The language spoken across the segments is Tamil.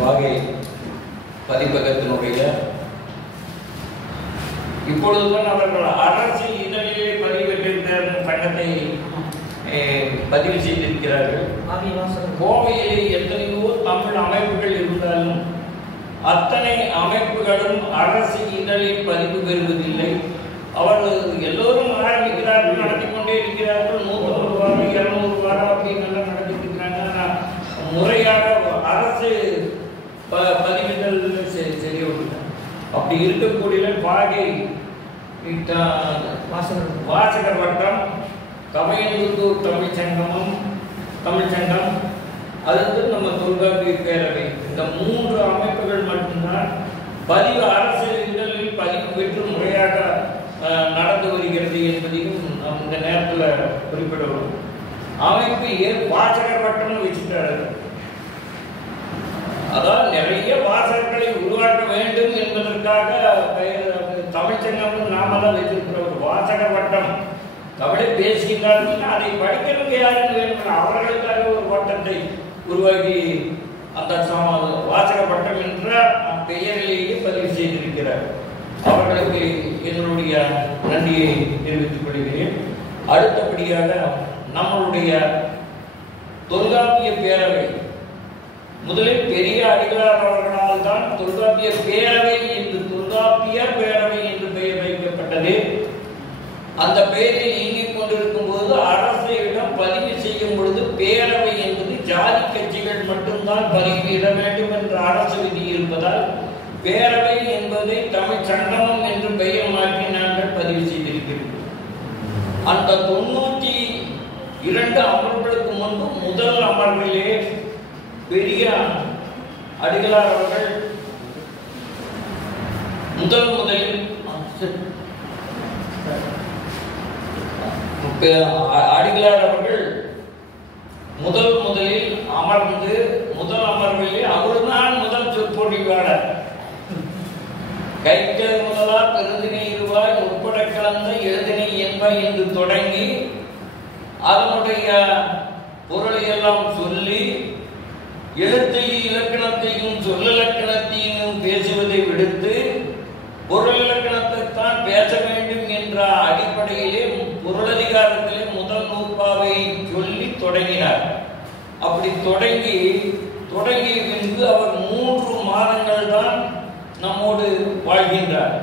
வாகை பதிப்பகத்தினுடைய இப்பொழுதுதான் அவர்கள் அரசு இதழிலே பதிவிட்டிருந்த கண்டத்தை பதிவு செய்திருக்கிறார்கள். கோவையிலே எத்தனையோ தமிழ் அமைப்புகள் இருந்தாலும் அத்தனை அமைப்புகளும் அரசு இதழில் பதிவு பெறுவதில்லை. அவர்கள் எல்லோரும் ஆரம்பிக்கிறார்கள், நடத்தி கொண்டே இருக்கிறார்கள். 100 வாரம் 200 வாரம் அப்படின்னு எல்லாம் நடத்திட்டு இருக்கிறாங்க. ஆனால் முறையாக அரசு பதிவுகள் செய்ய விட்டாங்க. அப்படி இருக்கக்கூடிய வாகை வாசகர் வட்டம், கமையந்தூர் தமிழ் சங்கம், அது நம்ம தொல்காப்பிய பேரவை, இந்த 3 அமைப்புகள் மட்டும்தான் பதிவு அரசு இதழில் பதிவு பெற்று முறையாக நடந்து வருகிறது என்பதையும் நாம் இந்த நேரத்தில் குறிப்பிடவும். அமைப்பு வாசகர் வட்டம்னு வச்சுட்டாரு. அதாவது நிறைய வாசகர்களை உருவாக்க வேண்டும் என்பதற்காக தமிழ்ச்சங்கம் நாமெல்லாம் வச்சிருக்கிற ஒரு வாசகர் வட்டம். தமிழை பேசுகின்றார்கள், அதை படிக்கிறதுக்கு யாருன்னு வேண்டும், அவர்களுக்காக ஒரு வட்டத்தை உருவாக்கி அந்த வாசக வட்டம் என்ற பெயரிலேயே பதிவு செய்திருக்கிறார். அவர்களுக்கு என்னுடைய நன்றியை தெரிவித்துக் கொள்கிறேன். அடுத்தபடியாக நம்மளுடைய தொல்காப்பிய பேரவை, முதலில் பெரிய அடிகளார் அவர்களால் தான் தொல்காப்பிய பேரவை என்று தொல்காப்பியர் பேரவை என்று பெயர் வைக்கப்பட்டது. அந்த பெயரில் இயங்கிக் கொண்டிருக்கும் போது அரசிடம் பதிவு செய்யும் பொழுது பேரவை என்பது ஜாதி கட்சிகள் மட்டும்தான் பதிவிட வேண்டும் என்ற அரசு விதி இருப்பதால் பேரவை என்பதை தமிழ் சங்கமம் என்று பெயர் மாற்றி நாங்கள் பதிவு செய்திருக்கிறோம். அந்த 92 அமர்வுகளுக்கு முன்பு முதல் அமர்விலே பெரிய அடிகளார் அவர்கள் முதலில் அடிகளார் அவர்கள் முதலில் அமர்ந்து முதல் அமர்விலே அவர்தான் முதல் சொற்பொழிவாளர். கைத்தல் முதலா பெருதினை இருவாய் உட்பட கலந்த எழுதினை என்ப என்று தொடங்கி அதனுடைய பொருளை எல்லாம் சொல்லி எழுத்தையும் இலக்கணத்தையும் சொல்லலக்கணத்தையும் பேசுவதை விடுத்து பொருள் இலக்கணத்தைத்தான் பேச வேண்டும் என்ற அடிப்படையிலே பொருளதிகாரத்திலே முதல் நூற்பாவை சொல்லி தொடங்கினார். அப்படி தொடங்கிய பின்பு அவர் 3 மாதங்கள் தான் நம்மோடு வாழ்கின்றார்.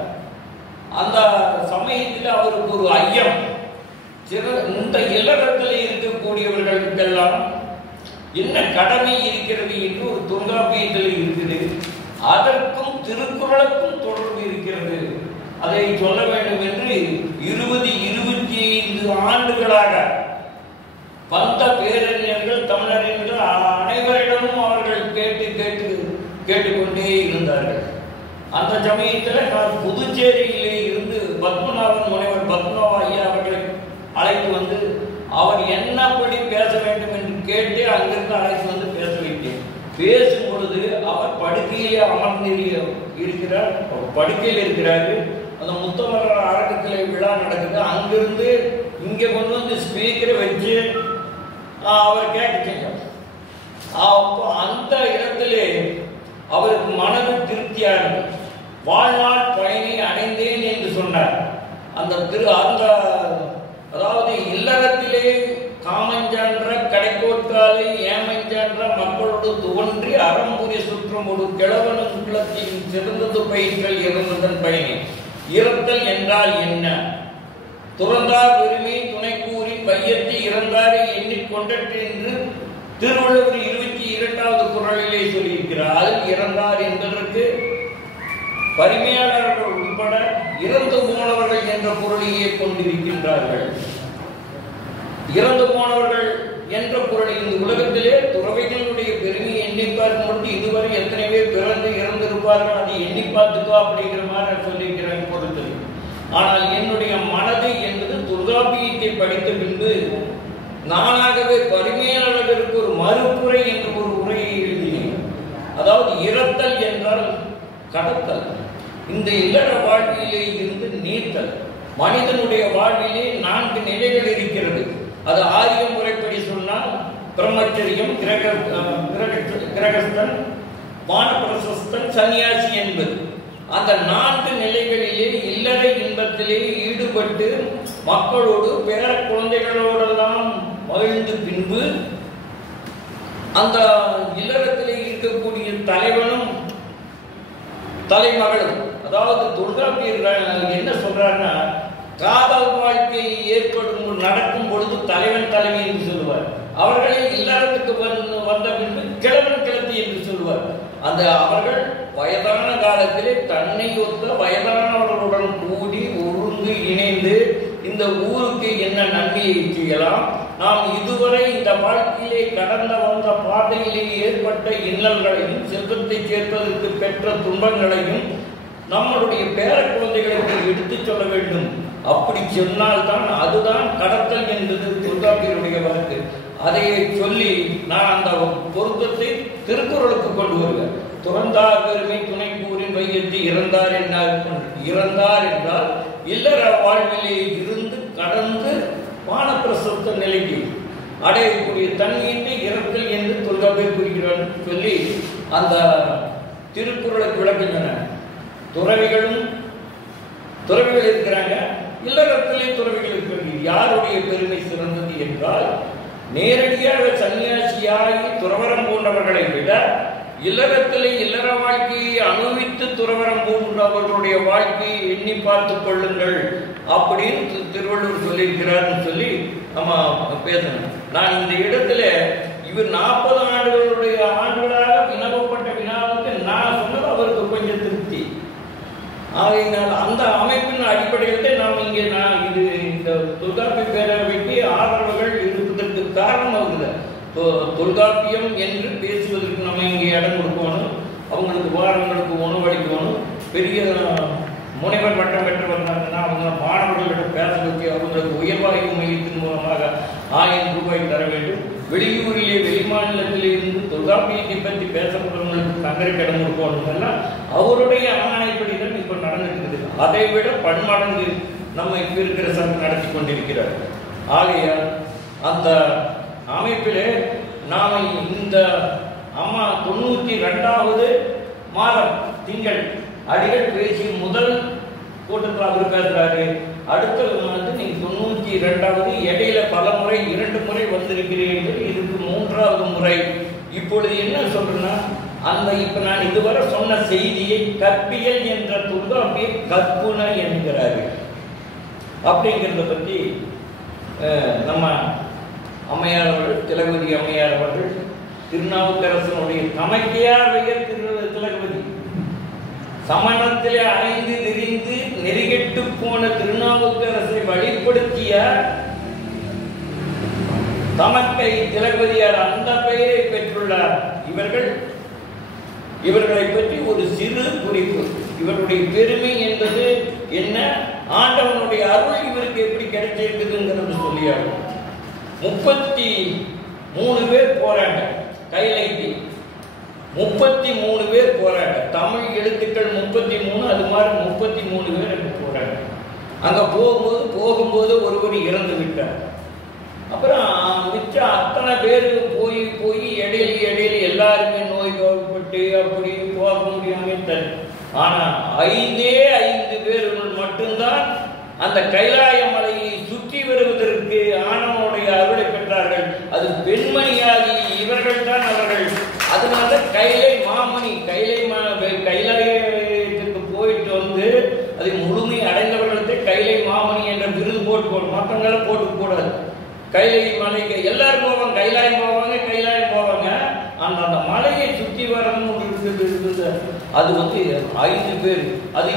அந்த சமயத்தில் அவருக்கு ஒரு ஐயம், இந்த இல்லறத்தில் இருக்கக்கூடியவர்களுக்கெல்லாம் என்ன கடமை இருக்கிறது என்று ஒரு தொல்காப்பியத்தில் இருக்குது. அதற்கும் திருக்குறளுக்கும் தொடர்பு இருக்கிறது, அதை சொல்ல வேண்டும் என்று 20-25 ஆண்டுகளாக வந்த பேரறிஞர்கள் தமிழறிஞர்கள் அனைவரிடமும் அவர்கள் கேட்டுக்கொண்டே இருந்தார்கள். அந்த சமயத்தில் நான் புதுச்சேரியிலே இருந்து முனைவர் பத்மநாப ஐயா அவர்களை அழைத்து வந்து அவர் என்னப்படி பேச வேண்டும் என்று கேட்டு அங்கிருந்து அழைத்து வந்து பேச வைத்தேன். பேசும் பொழுது அவர் படுக்கையிலே அமர்ந்து இருக்கிறார், படுக்கையில் இருக்கிறாரு. அந்த முத்தமலர் அரங்கத்திலே விழா நடக்குது. அங்கிருந்து இங்கே கொண்டு வந்து ஸ்பீக்கரை வச்சு அவர் கேட்க, அப்போ அந்த இடத்திலே அவருக்கு மனது திருப்தியானது. வாழ்நாள் பயனை அடைந்தேன் என்று சொன்னார். அதாவது இல்லறத்திலே காமஞ்சான்ற கடைக்கோட்டாலை ஏமஞ்சான்ற மக்களோடு தோன்றி அறம்புரி சுற்றும் ஒரு கிழவனும் குலத்தின் சிறந்தது பயிர்கள் இறந்ததன் பயனே. இறத்தல் என்றால் என்ன? துறந்தார் உரிமை துணை கூறி பையத்தை இறந்தாரை எண்ணிக்கொண்டற்று என்று திருவள்ளுவர் 22வது குறளிலே சொல்லியிருக்கிறார். அதில் இறந்தார் என்பதற்கு பரிமையாளர்கள் உட்பட இறந்து போனவர்கள் என்ற பொருளையே கொண்டிருக்கின்றார்கள். இறந்து போனவர்கள் என்ற பொருள் இந்த உலகத்திலே துறவைகளுடைய பெருமையை எண்ணி பார்க்கும் பொழுது இதுவரை எத்தனை பேர் பிறந்து இறந்திருப்பார்கள், அதை எண்ணி பார்த்துக்கோ அப்படிங்கிற மாதிரி சொல்லியிருக்கிறாங்க பொருள். ஆனால் என்னுடைய மனது என்பது தொல்காப்பியத்தை படித்த பின்பு நானாகவே பரிமையாளர்களுக்கு ஒரு மறுப்புரை என்ற ஒரு உரையை எழுதினேன். அதாவது இறத்தல் என்றால் கடத்தல், இந்த இல்லற வாழ்விலே இருந்து நீத்தல். மனிதனுடைய வாழ்விலே 4 நிலைகள் இருக்கிறது. அது ஆரிய முறைப்படி சொன்னால் பிரம்மச்சரியம், கிரகஸ்தன், வானப்பிரசஸ்தன், சன்னியாசி என்பது. அந்த 4 நிலைகளிலே இல்லறை இன்பத்திலே ஈடுபட்டு மக்களோடு பேர குழந்தைகளோடெல்லாம் மகிழ்ந்து பின்பு அந்த இல்லறத்திலே இருக்கக்கூடிய தலைவனும் தலைமகளும், அதாவது தொல்காப்பியர் என்ன சொல்றாருன்னா, காதல் வாழ்க்கை நடக்கும் பொழுது தலைவன் தலைவி என்று சொல்லுவார். அவர்களை இல்லறத்துக்கு வந்த பின்பு கிழவன் கிழத்தி என்று சொல்லுவார். அந்த அவர்கள் வயதான காலத்திலே தன்னை ஒத்த வயதானவர்களுடன் கூடி ஒருங்கு இணைந்து இந்த ஊருக்கு என்ன நன்மையை செய்யலாம், நாம் இதுவரை இந்த வாழ்க்கையிலே கடந்த வந்த பாதையிலே ஏற்பட்ட இன்னல்களையும் செல்வத்தை சேர்ப்பதற்கு பெற்ற துன்பங்களையும் நம்மளுடைய பேர குழந்தைகளுக்கு எடுத்துச் சொல்ல வேண்டும். அப்படி சொன்னால்தான் அதுதான் கடத்தல் என்பது தொல்காப்பியருடைய வழக்கு. அதை சொல்லி நான் அந்த பொருத்தத்தை திருக்குறளுக்கு கொண்டு வருவேன். துறந்தார் பெருமை துணை கூறின் வையத்து இறந்தார் என்றால் இல்லற வாழ்விலே இருந்து கடந்து வானப்பிரசஸ்த நிலைக்கு அடையக்கூடிய தன்மையிட்டு இறத்தல் என்று தொல்காப்பியர் குறிக்கிறார் சொல்லி அந்த திருக்குறளுக்கு விளக்குகின்றன. துறவிகள் இருக்கிறாங்க, இல்லறத்திலே துறவிகள் இருக்கிறது. யாருடைய பெருமை சிறந்தது என்றால், நேரடியாக சன்னியாசியாகி துறவரம் போன்றவர்களை விட இல்லறத்திலே இல்லற வாழ்க்கையை அனுபவித்து துறவரம் போன்றவர்களுடைய வாழ்க்கையை எண்ணி பார்த்துக் கொள்ளுங்கள் அப்படின்னு திருவள்ளுவர் சொல்லியிருக்கிறார்னு சொல்லி நம்ம பேசணும். நான் இந்த இடத்துல இவர் 40 ஆண்டுகளாக வினவப்பட்ட வினாவுக்கு நான் சொன்னது அவருக்கு கொஞ்சம் திருப்தி. ஆகையினால் அந்த அமைப்பின் அடிப்படையில் நாம் இங்கே இந்த தொல்காப்பிய பேரவைக்கு ஆதரவுகள் இருப்பதற்கு காரணம் ஆகுது. தொல்காப்பியம் என்று பேசுவதற்கு நம்ம இங்கே இடம் கொடுக்கணும், அவங்களுக்கு வாரங்களுக்கு உணவளிக்கணும். பெரிய முனைவர் பட்டம் பெற்றவர்கள்னா அவங்க மாணவர்களிடம் பேச வச்சு அவங்களுக்கு உயர்வாய்வு மையத்தின் மூலமாக 1000 ரூபாய் தர வேண்டும். வெளியூரிலே வெளிமாநிலத்திலே இருந்து தொல்காப்பியத்தை பற்றி பேசப்படுறவங்களுக்கு தங்களுக்கு இடம் கொடுக்கணும். அவருடைய ஆணைப்படிதான் இப்ப நடந்துட்டு. அதை விட பன்மடங்கு நம்ம இப்ப இருக்கிற சங்கம் நடத்தி கொண்டிருக்கிறார். ஆகையால் அந்த அமைப்பிலே நாம இந்த 92வது மாதம் திங்கள் அடிகள் பேசி முதல் கூட்டத்தில் அவர் பேசுறாரு. அடுத்தது நீங்க 92வது இடையில பல முறை 2 முறை வந்திருக்கிறீர்கள், இதுக்கு 3வது முறை. இப்பொழுது என்ன சொல்றேன்னா, அந்த இப்ப நான் இதுவரை சொன்ன செய்தியை கற்பியல் என்ற தொல்காப்பிய கற்புண என்கிறார்கள். அப்படிங்கிறத பற்றி நம்ம அம்மையார் அவர்கள், திலகவதி அம்மையார் அவர்கள், திருநாவுக்கரசனுடைய தமக்கையாருடைய திலகவதி சமணத்திலே அலைந்து திரிந்து நெறிகெட்டு போன திருநாவுக்கரசை வழிப்படுத்திய தமக்கை திலகவதியார் அந்த பெயரை பெற்றுள்ளார். இவர்களை பற்றி ஒரு சிறு குறிப்பு. இவருடைய பெருமை என்பது என்ன, ஆண்டவனுடைய அருள் இவருக்கு எப்படி கிடைச்சிருக்குதுங்கிறது சொல்லியாகும். 33 பேர் போறாங்க கைலைக்கு, 33 பேர் போறாங்க. தமிழ் எழுத்துக்கள் 33, அது மாதிரி 33 பேர் அங்க போறாங்க. அங்க போகும்போது ஒருவர் இறந்து விட்டார். அப்புறம் மிச்ச அத்தனை பேர் போய் இடையில எல்லாருமே நோய்வாய்ப்பட்டு அப்படி போக முடியாம. ஆனா 5 பேர்கள் மட்டும்தான் அந்த கைலாய மலையை சுற்றி வருவதற்கு ஆண்டவனுடைய அருளை பெற்றார்கள். அது பெண்மணியாகி இவர்கள் தான் அவர்கள். அதனால கைலை மாமணி, கைலாயத்துக்கு போயிட்டு வந்து அதை முழுமை அடைந்தவர்களுக்கு கைலை மாமணி என்ற விருது போட்டு மற்றவங்களும் போட்டு கூடாது. கைலை மலைக்கு எல்லாரும் போவாங்க, கைலாயம் போவாங்க. அந்த மலையை சுற்றி வரணும் இருந்தது. அது 5 பேர். அது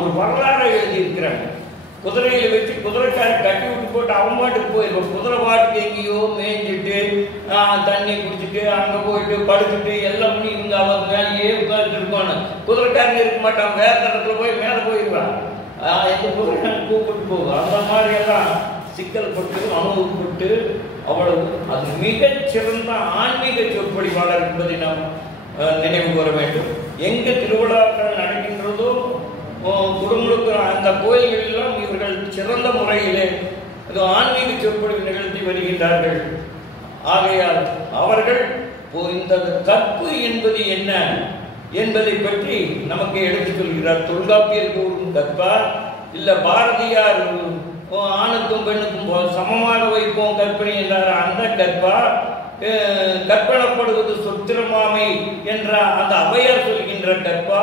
ஒரு வரலாறு எழுதி இருக்கிறாங்க. குதிரையில வச்சு குதிரைக்கார கட்டி விட்டு போட்டு அவன் பாட்டுக்கு போயிருவோம். குதிரை பாட்டுக்கு எங்கேயோ மேய்ஞ்சிட்டு தண்ணி குடிச்சிட்டு அங்க போயிட்டு படுத்துட்டு எல்லாம் பண்ணி இவங்க அவங்க மேலேயே உட்கார்ந்து இருப்பானு. குதிரைக்காரங்க இருக்க மாட்டான், வேற இடத்துல போய் மேல போயிடுவான். எந்த குதிரை கூப்பிட்டு போகும். அந்த மாதிரி எல்லாம் சிக்கல் பட்டு அனுபவப்பட்டு அவ்வளவு. அது மிகச் சிறந்த ஆன்மீக சொற்பொழிவாளர் என்பதை நாம் நினைவு கூற வேண்டும். எங்க திருவிழாக்கள் நடக்கின்றதோ குடும்பங்களுக்கு அந்த கோயில்களெல்லாம் இவர்கள் சிறந்த முறையிலே ஆன்மீக சொற்பொழிவு நிகழ்த்தி வருகின்றார்கள். ஆகையால் அவர்கள் இந்த கற்பு என்பது என்ன என்பதை பற்றி நமக்கு எடுத்து சொல்கிறார். தொல்காப்பியர் கூறும் கற்பா, இல்ல பாரதியார் ஆணுக்கும் பெண்ணுக்கும் சமமாக வைப்போம் கற்பனை என்றார் அந்த கற்பா, கற்பனப்படுவது சொத்திரமாமை என்ற அந்த ஔவையார் சொல்கின்ற கற்பா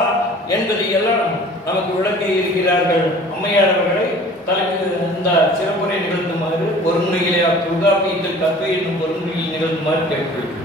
என்பதையெல்லாம் நமக்கு விளக்க இருக்கிறார்கள். அம்மையார் அவர்களை தலைக்கு இந்த சிறப்புரை நிகழ்த்துமாறு பொருண்மையிலே தொல்காப்பியத்தில் கற்பை என்னும் பொருண்மையில் நிகழ்த்துமாறு கேட்கிறேன்.